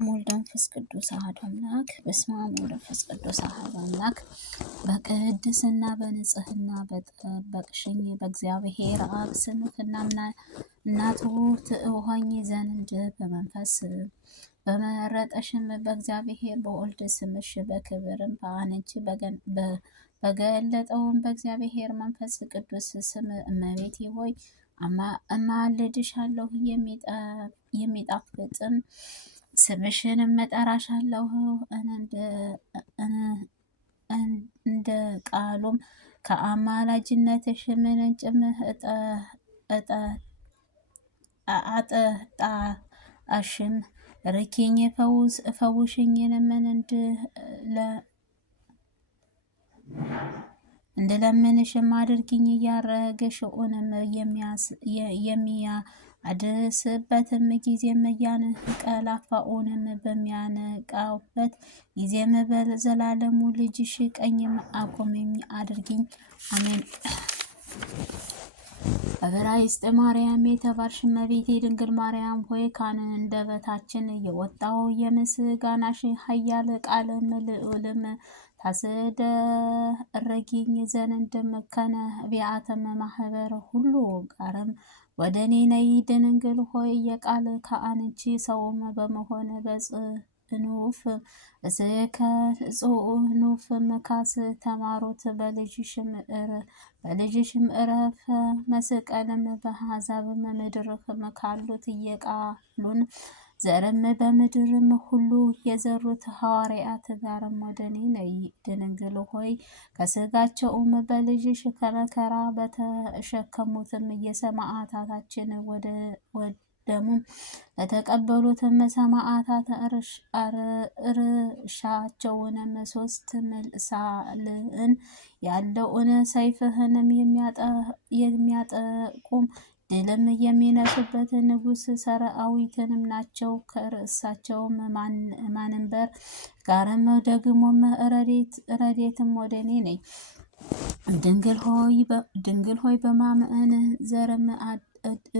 ወልድ መንፈስ ቅዱስ አሐዱ አምላክ። በስመ አብ ወወልድ ወመንፈስ ቅዱስ አሐዱ አምላክ። በቅድስና በንጽህና በጠበቅሽኝ በእግዚአብሔር አብ ስም እናቱ ትሆኚ ዘንድ በመንፈስ በመረጠሽም በእግዚአብሔር በወልድ ስምሽ በክብርም በአንቺ በገለጠውም በእግዚአብሔር መንፈስ ቅዱስ ስም እመቤቴ ሆይ እማልድሻለሁ። የሚጣፍጥም ስምሽን እጠራሻለሁ። እንደ ቃሉም ከአማላጅነትሽ ምንጭም አጠጣሽም ርኪኝ ፈውሽኝንም እንድለምንሽም አድርጊኝ። እያረገሽውንም የሚያድስበትም ጊዜም እያንቀላፋውንም በሚያነቃበት ጊዜም በዘላለሙ ልጅሽ ቀኝም አቆመኝ አድርጊኝ። አሜን። ዕብራይስጥ ማርያም የተባልሽ እመቤቴ ድንግል ማርያም ሆይ ከአንደበታችን የወጣው የምስጋናሽ ኃያል ቃልም ልዑልም ታስደርጊኝ ዘንድም ከነቢያትም ማህበር ሁሉ ጋርም ወደ እኔ ነይ። ድንግል ሆይ የቃል ከአንቺ ሰውም በመሆን በጽኑፍ መካስ ተማሩት በልጅሽም እረፍ መስቀልም በአሕዛብም ምድርም ካሉት የቃሉን ዘርም በምድርም ሁሉ የዘሩት ሐዋርያት ጋርም ወደ እኔ ነይ። ድንግል ሆይ ከስጋቸውም በልጅሽ ከመከራ በተሸከሙትም የሰማዕታታችን ደሙም ለተቀበሉትም ሰማዕታት እርሻቸውንም 3 ምሳልዕን ያለውን ሰይፍህንም የሚያጠቁም ድልም የሚነሱበት ንጉሥ ሰራዊትንም ናቸው። ከርዕሳቸውም ማንበር ጋርም ደግሞም ረዴትም ወደ እኔ ነይ። ድንግል ሆይ በማመን ዘርም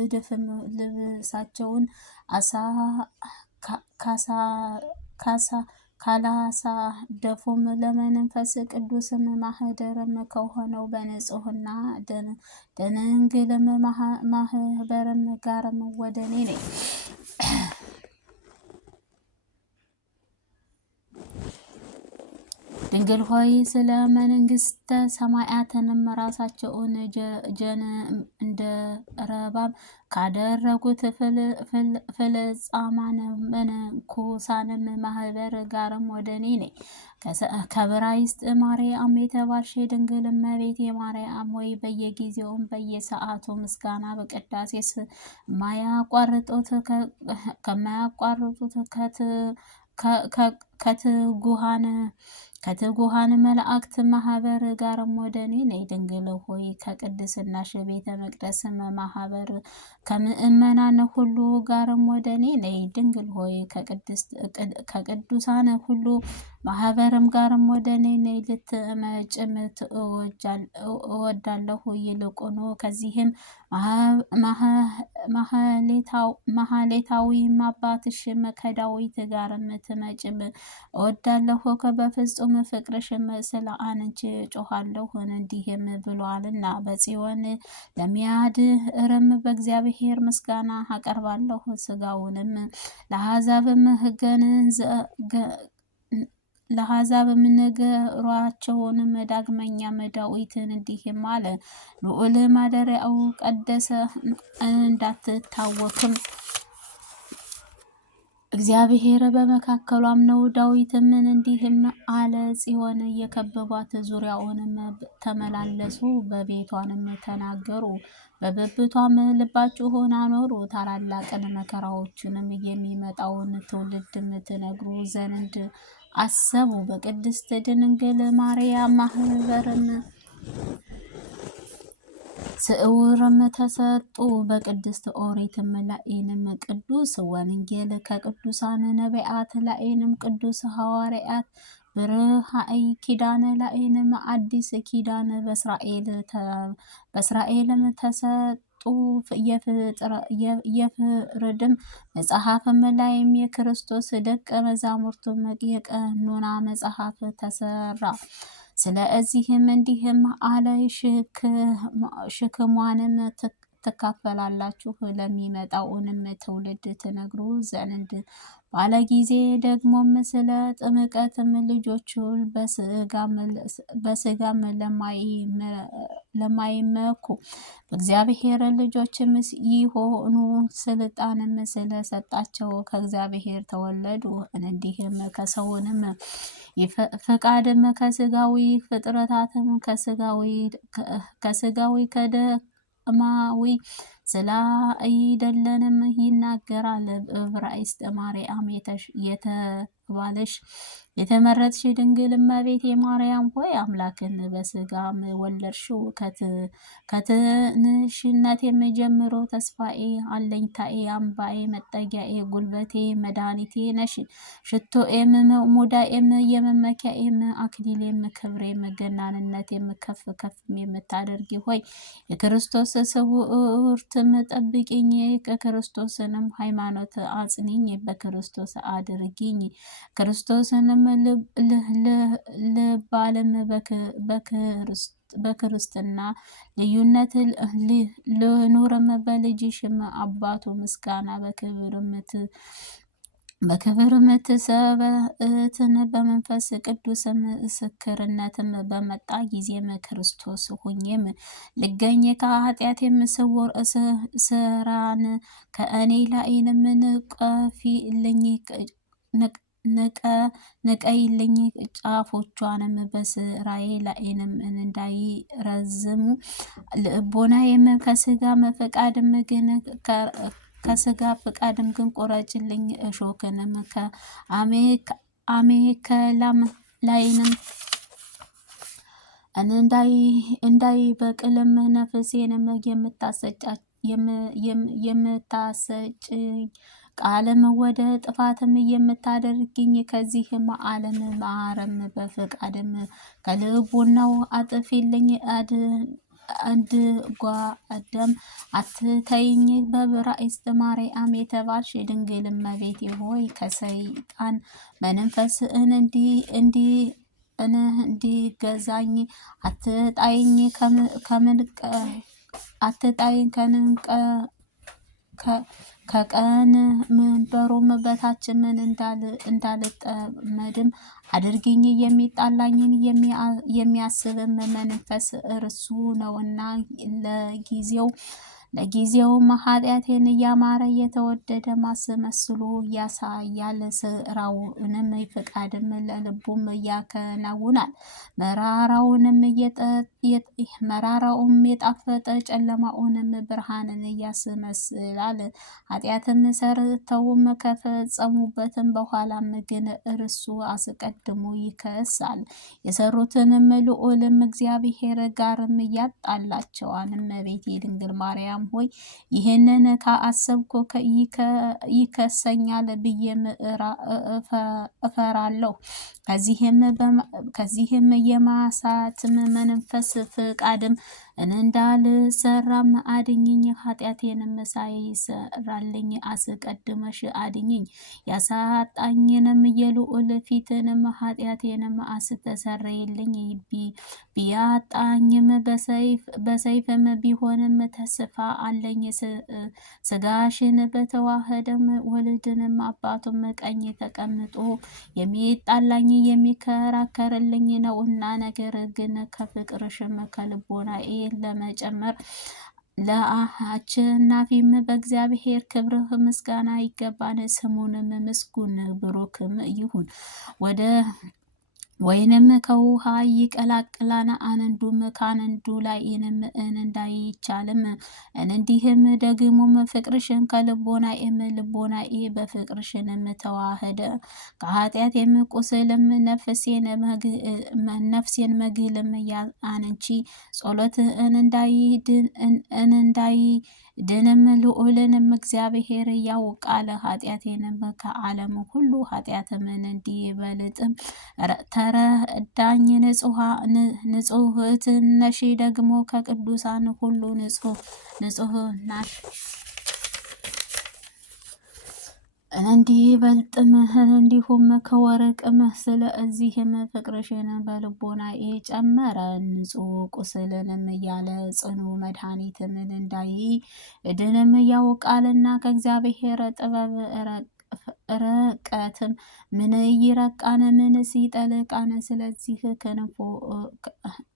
እድፍም ልብሳቸውን ካላሳደፉም ለመንፈስ ቅዱስም ማህደርም ከሆነው በንጹሕና ደንግልም ማህበርም ጋርም ወደ እኔ ነይ። ድንግል ሆይ ስለ መንግሥተ ሰማያትንም ራሳቸውን ጀን እንደ ረባም ካደረጉት ፍልጻማን መነኮሳንም ማህበር ጋርም ወደ እኔ ነይ። ከዕብራይስጥ ማርያም የተባልሽ ድንግል እመቤቴ ማርያም ሆይ በየጊዜውም በየሰዓቱ ምስጋና በቅዳሴስ ከማያቋርጡት ከትጉሃን መላእክት ማህበር ጋርም ወደ እኔ ነይ። ድንግል ሆይ ከቅድስናሽ ቤተ መቅደስም ማህበር ከምእመናን ሁሉ ጋርም ወደ እኔ ነይ። ድንግል ሆይ ከቅዱሳን ሁሉ ማህበርም ጋርም ወደ እኔ ነይ። ልትመጭም እወዳለሁ። ይልቁኑ ከዚህም ማህሌታዊም አባትሽም ከዳዊት ጋርም ትመጭም እወዳለሁ። በፍጹም ፍቅርሽም ስለ አንቺ ጮኻለሁ እንዲህም ብሏልና በጽዮን ለሚያድርም በእግዚአብሔር ምስጋና አቀርባለሁ። ስጋውንም ለአሕዛብም ነገሯቸውንም ዳግመኛም ዳዊትን እንዲህም አለ። ልዑል ማደሪያው ቀደሰ እንዳትታወክም እግዚአብሔር በመካከሏም ነው። ዳዊትም እንዲህም አለ። ጽዮን የከበቧት ዙሪያውንም ተመላለሱ፣ በቤቷንም ተናገሩ፣ በብብቷም ልባችሁን አኖሩ። ታላላቅን መከራዎችንም የሚመጣውን ትውልድም ትነግሩ ዘንድ አሰቡ። በቅድስት ድንግል ማርያም ማህበርም ስዕውርም ተሰጡ። በቅድስት ኦሪትም ላይንም ቅዱስ ወንጌል ከቅዱሳን ነቢያት ላይንም ቅዱስ ሐዋርያት ብርሃይ ኪዳን ላይንም አዲስ ኪዳን በእስራኤልም ተሰጡ። የፍርድም መጽሐፍም ላይም የክርስቶስ ደቀ መዛሙርቱም የቀኖና መጽሐፍ ተሰራ። ስለዚህም እንዲህም አለ፣ ሸክሟንም ትካፈላላችሁ፣ ለሚመጣውንም ትውልድ ትነግሩ ዘንድ ባለ ጊዜ። ደግሞም ስለ ጥምቀትም ልጆቹን በስጋም ለማይመኩ በእግዚአብሔር ልጆችም ይሆኑ ስልጣንም ስለሰጣቸው ከእግዚአብሔር ተወለዱ። እንዲህም ከሰውንም ፈቃድም ከስጋዊ ፍጥረታትም ከስጋዊ ከደማዊ ስላይደለንም ይናገራል። ዕብራይስጥ ማርያም የተባለሽ የተመረጥሽ ድንግል እመቤቴ ማርያም ሆይ አምላክን በስጋም ወለድሽው። ከትንሽነቴም ጀምሮ ተስፋዬ፣ አለኝታዬ፣ አምባዬ፣ መጠጊያዬ፣ ጉልበቴ፣ መድኃኒቴ ነሽ። ሽቶኤም፣ ሙዳኤም፣ የመመኪያኤም፣ አክሊሌም፣ ክብሬም፣ ገናንነቴም፣ ከፍ ከፍም የምታደርጊ ሆይ የክርስቶስ ስውርትም ጠብቂኝ። ከክርስቶስንም ሃይማኖት አጽኒኝ፣ በክርስቶስ አድርጊኝ። ክርስቶስንም ልባልም በክርስትና ልዩነት ልኑርም። በልጅሽም አባቱ ምስጋና በክብርም ትሰበእትን በመንፈስ ቅዱስ ምስክርነትም በመጣ ጊዜም ክርስቶስ ሁኜም ልገኝ። ከኃጢአቴም ስውር ስራን ከእኔ ላይንም ንቀይልኝ። ጫፎቿንም በስራዬ ላይንም እንዳይረዝሙ ልቦናዬም ከስጋ ፈቃድም ግን ቆረጭልኝ። እሾክንም ከአሜከላም ላይንም እንዳይበቅልም ነፍሴንም የምታሰጭኝ ቃልም ወደ ጥፋትም የምታደርግኝ ከዚህም ዓለም ማረም። በፈቃድም ከልቡናው አጥፊልኝ። እንድጓደም አትተይኝ። በዕብራይስጥ ማርያም የተባልሽ ድንግል እመቤቴ ሆይ ከሰይጣን መንፈስ እንዲገዛኝ አትጣይኝ። ከቀን መንበሩም በታች ምን እንዳልጠመድም አድርጊኝ። የሚጣላኝን የሚያስብም መንፈስ እርሱ ነውና ለጊዜውም ኃጢአቴን እያማረ የተወደደ ማስመስሎ ያሳያል። ስራውንም ፈቃድም ለልቡም ያከናውናል። መራራውም የጣፈጠ ጨለማውንም ብርሃንን ያስመስላል። ኃጢአትም ሰርተውም ከፈጸሙበትም በኋላም ግን እርሱ አስቀድሞ ይከሳል። የሰሩትንም ልዑልም እግዚአብሔር ጋርም ያጣላቸዋል። እመቤቴ ድንግል ማርያም ሆይ ይህንን ካሰብኩ ይከሰኛል ብዬም እፈራለሁ። ከዚህም የማሳትም መንፈስ ፍቃድም እንዳልሰራም አድኝኝ። ኃጢአቴንም ሳይሰራልኝ አስቀድመሽ አድኝኝ። ያሳጣኝንም የልዑል ፊትንም ኃጢአቴንም አስተሰርይልኝ። ቢያጣኝም በሰይፍም ቢሆንም ተስፋ አለኝ። ስጋሽን በተዋህደም ወልድንም አባቱም ቀኝ ተቀምጦ የሚጣላኝ የሚከራከርልኝ ነውና፣ ነገር ግን ከፍቅርሽም ከልቦናዬ ለመጨመር ለአሸናፊም በእግዚአብሔር ክብርህ ምስጋና ይገባን። ስሙንም ምስጉን ብሩክም ይሁን። ወይንም ከውሃ ይቀላቅላን፣ አንዱም ከአንዱ ላይንም እንዳይቻልም። እንዲህም ደግሞም ፍቅርሽን ከልቦናዬም ልቦናዬ በፍቅርሽንም ተዋህደ። ከኃጢአቴም ቁስልም ነፍሴን መግልም አንቺ ጸሎት ድንም ልዑልንም እግዚአብሔር ያውቃል ኃጢአቴንም ከዓለም ሁሉ ኃጢአት ምን እንዲበልጥም ተረዳኝ። ንጹሕት ነሽ ደግሞ ከቅዱሳን ሁሉ ንጹሕ ናሽ እንዲበልጥም እንዲሁም ከወርቅም። ስለዚህም ፍቅርሽን በልቦናዬ ጨመረ። ንጹሕ ቁስልንም ያለ ጽኑ መድኃኒትም እንዳይ ድንም ያውቃልና ከእግዚአብሔር ጥበብ ረቀትም ምን ይረቃን ምን ሲጠልቃን።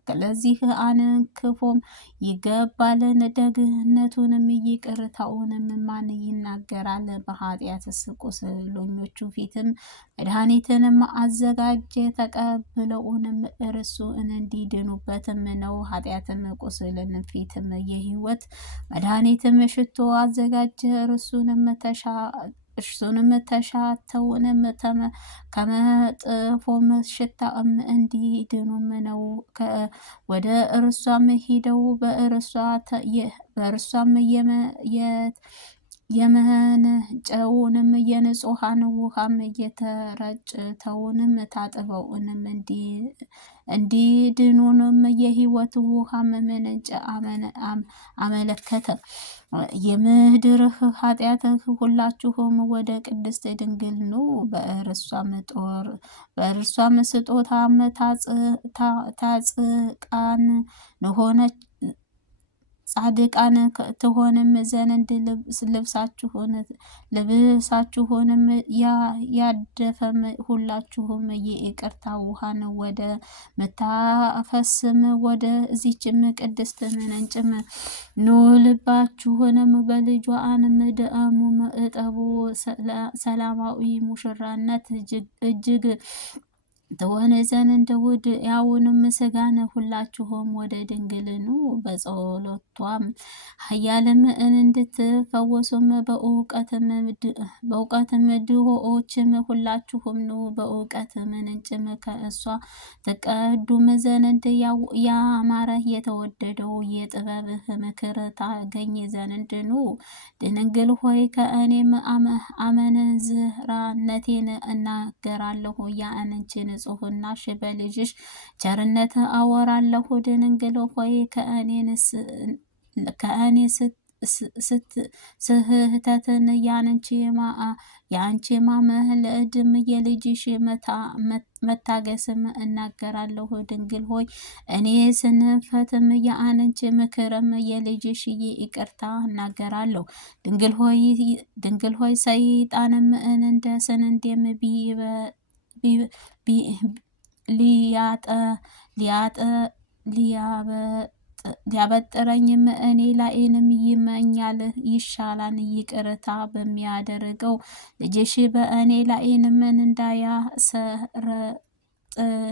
ስለዚህ አንክፎም ይገባልን ደግነቱንም ይቅርታውንም ማን ይናገራል? በኃጢአትስ ቁስለኞቹ ፊትም መድኃኒትንም አዘጋጀ ተቀብለውንም እርሱ እንዲድኑበትም ነው። ኃጢአትም ቁስልን ፊትም የሕይወት መድኃኒትም ሽቶ አዘጋጀ እርሱንም ተሻተውንም ከመጥፎም ሽታም እንዲድኑም ነው። ወደ እርሷም ሂደው በእርሷም የመነጨውንም የንጹሐን ውሃም የተረጭተውንም ታጥበውንም እንዲድኑንም የሕይወት ውሃም ምንጭ አመለከተ። የምድር ኃጢአትህ ሁላችሁም ወደ ቅድስት ድንግል ኑ፣ በእርሷም ስጦታም ታጽቃን ጻድቃን ትሆንም ዘንድ ልብሳችሁንም ያደፈም ሁላችሁም የይቅርታ ውሃን ወደ ምታፈስም ወደ ዚችም ቅድስት ምንጭም ኑ። ልባችሁንም በልጇንም ደሙም እጠቡ። ሰላማዊ ሙሽራነት እጅግ ትሆን ዘንድ ውድ ያውንም ስጋን ሁላችሁም ወደ ድንግል ኑ። በጸሎቷም ኃያልም እንድትፈወሱም በእውቀትም ድሆችም ሁላችሁም ኑ። በእውቀት ምንጭም ከእሷ ተቀዱም ዘንድ ያማረ የተወደደው የጥበብህ ምክር ታገኝ ዘንድ ኑ። ድንግል ሆይ ከእኔም አመንዝራነቴን እናገራለሁ፣ የአንቺ ንጽሕናሽ በልጅሽ ቸርነት አወራለሁ። ድንግል ሆይ ከእኔ ስህተትን የአንቺ ማመልእድም የልጅሽ መታገስም እናገራለሁ። ድንግል ሆይ እኔ ስንፈትም የአንቺ ምክርም የልጅሽ ይቅርታ እናገራለሁ። ድንግል ሆይ ሰይጣንም እንደ ስንዴም ሊያበጥረኝም እኔ ላይንም ይመኛል። ይሻላል ይቅርታ በሚያደርገው ልጅሽ በእኔ ላይንም እንዳያሰረጥ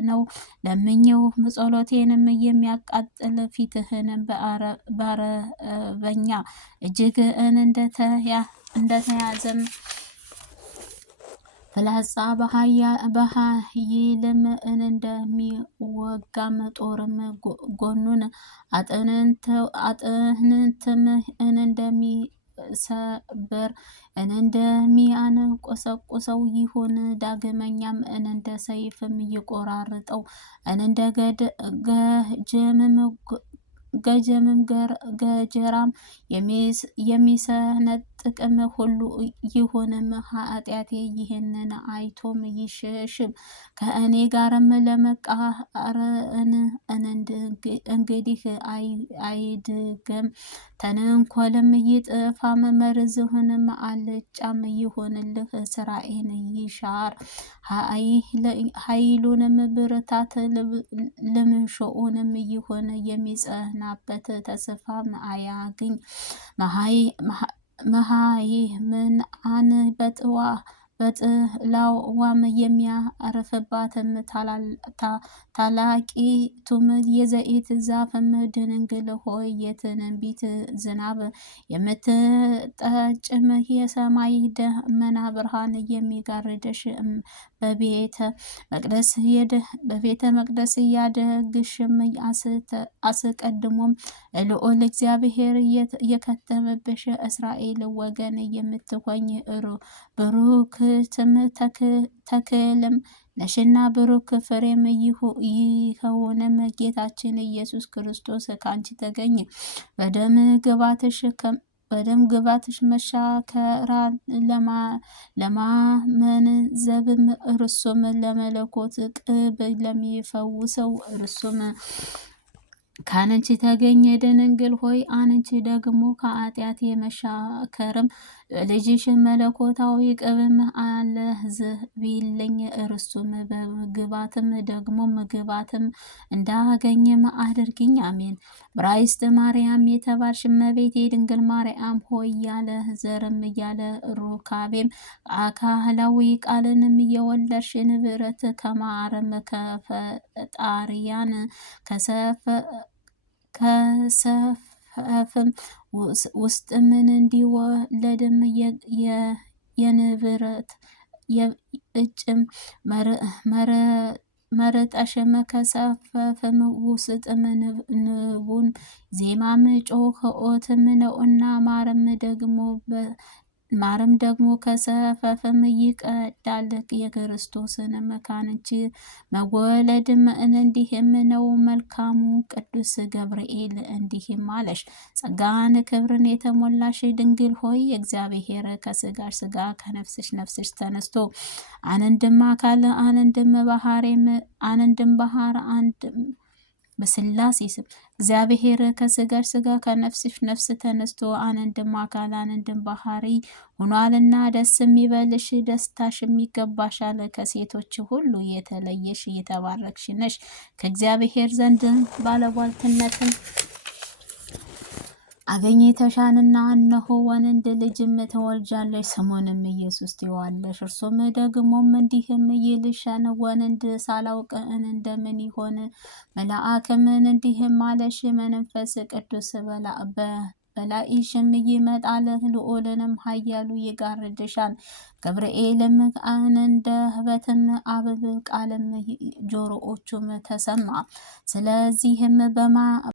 ነው ለምኜው። ጸሎቴንም የሚያቃጥል ፊትህንም በአረበኛ እጅግ እንደተያዘም ፍላጻ በኃይልም እንደሚወጋም ጦርም ጎኑን አጥንትም እንደሚሰብር እንደሚያንቆሰቁሰው ይሁን። ዳግመኛም እንደ ሰይፍም ይቆራርጠው እንደ ገጀራም የሚሰነጥቅም ሁሉ ይሁንም። ኃጢአቴ ይህንን አይቶም ይሸሽም ከእኔ ጋርም ለመቃረን እንግዲህ አይድገም። ተንኮልም ይጥፋም መርዝህንም አልጫም ይሆንልህ። ስራዬን ይሻር ኃይሉንም ብርታት ልምሾኡንም ይሆን የሚጸናበት ተስፋም አያግኝ። መሃይ ምን በጥላዋም የሚያርፍባትም ታላቂቱም የዘይት ዛፍም ድንግል ሆይ የትንቢት ዝናብ የምትጠጭም የሰማይ ደመና ብርሃን የሚጋርድሽ በቤተ መቅደስ ያደግሽም አስቀድሞም ልዑል እግዚአብሔር የከተመብሽ እስራኤል ወገን የምትሆኝ ብሩክትም ተክልም ነሽና ብሩክ ፍሬም ይኸውንም ጌታችን ኢየሱስ ክርስቶስ ካንቺ ተገኘ። በደም ግባትሽ መሻከራ ለማመንዘብም እርሱም ለመለኮት ቅብ ለሚፈውሰው እርሱም ካንቺ ተገኘ። ድንግል ሆይ አንቺ ደግሞ ከኃጢአት የመሻከርም ልጅሽን መለኮታዊ ቅብም አለዝቢልኝ እርሱም በግባትም ደግሞ ምግባትም እንዳገኘም አድርግኝ። አሜን። ብራይስጥ ማርያም የተባልሽ እመቤቴ ድንግል ማርያም ሆይ ያለ ዘርም ያለ ሩካቤም አካላዊ ቃልንም የወለድሽ ንብረት ከማርም ከፈጣሪያን ከሰፈፍም ውስጥ ምን እንዲወለድም የንብረት የእጭም መረጠሽም ከሰፈፍም ውስጥም ንቡን ዜማም ጮኸኦትም ነውና ማርም ደግሞ ከሰፈፍም ይቀዳል። የክርስቶስንም ካንቺ መወለድም እንዲህም ነው። መልካሙ ቅዱስ ገብርኤል እንዲህም አለሽ፣ ጸጋን ክብርን የተሞላሽ ድንግል ሆይ እግዚአብሔር ከስጋሽ ስጋ ከነፍስሽ ነፍስሽ ተነስቶ አንድም አካል አንድም ባህር አንድም በስላሴ ስም እግዚአብሔር ከስጋሽ ስጋ ከነፍስሽ ነፍስ ተነስቶ አንድም አካል አንድም ባህሪ ሆኗልና ደስ የሚበልሽ ደስታሽ የሚገባሻል። ከሴቶች ሁሉ የተለየሽ የተባረክሽ ነሽ፣ ከእግዚአብሔር ዘንድ ባለሟልትነትን አገኝተሻልና እነሆ ወንድ ልጅም ትወልጃለሽ፣ ስሙንም ኢየሱስ ትይዋለሽ። እርሱም ደግሞም እንዲህም ይልሻል፣ ወንድ ሳላውቅ እንደምን ይሆን? መልአክም እንዲህም አለሽ፣ መንፈስ ቅዱስ በላይሽም ይመጣል፣ ልዑልንም ኃያሉ ይጋርድሻል። ገብርኤልም አንደበትም አብብ ቃልም ጆሮዎቹም ተሰማ። ስለዚህም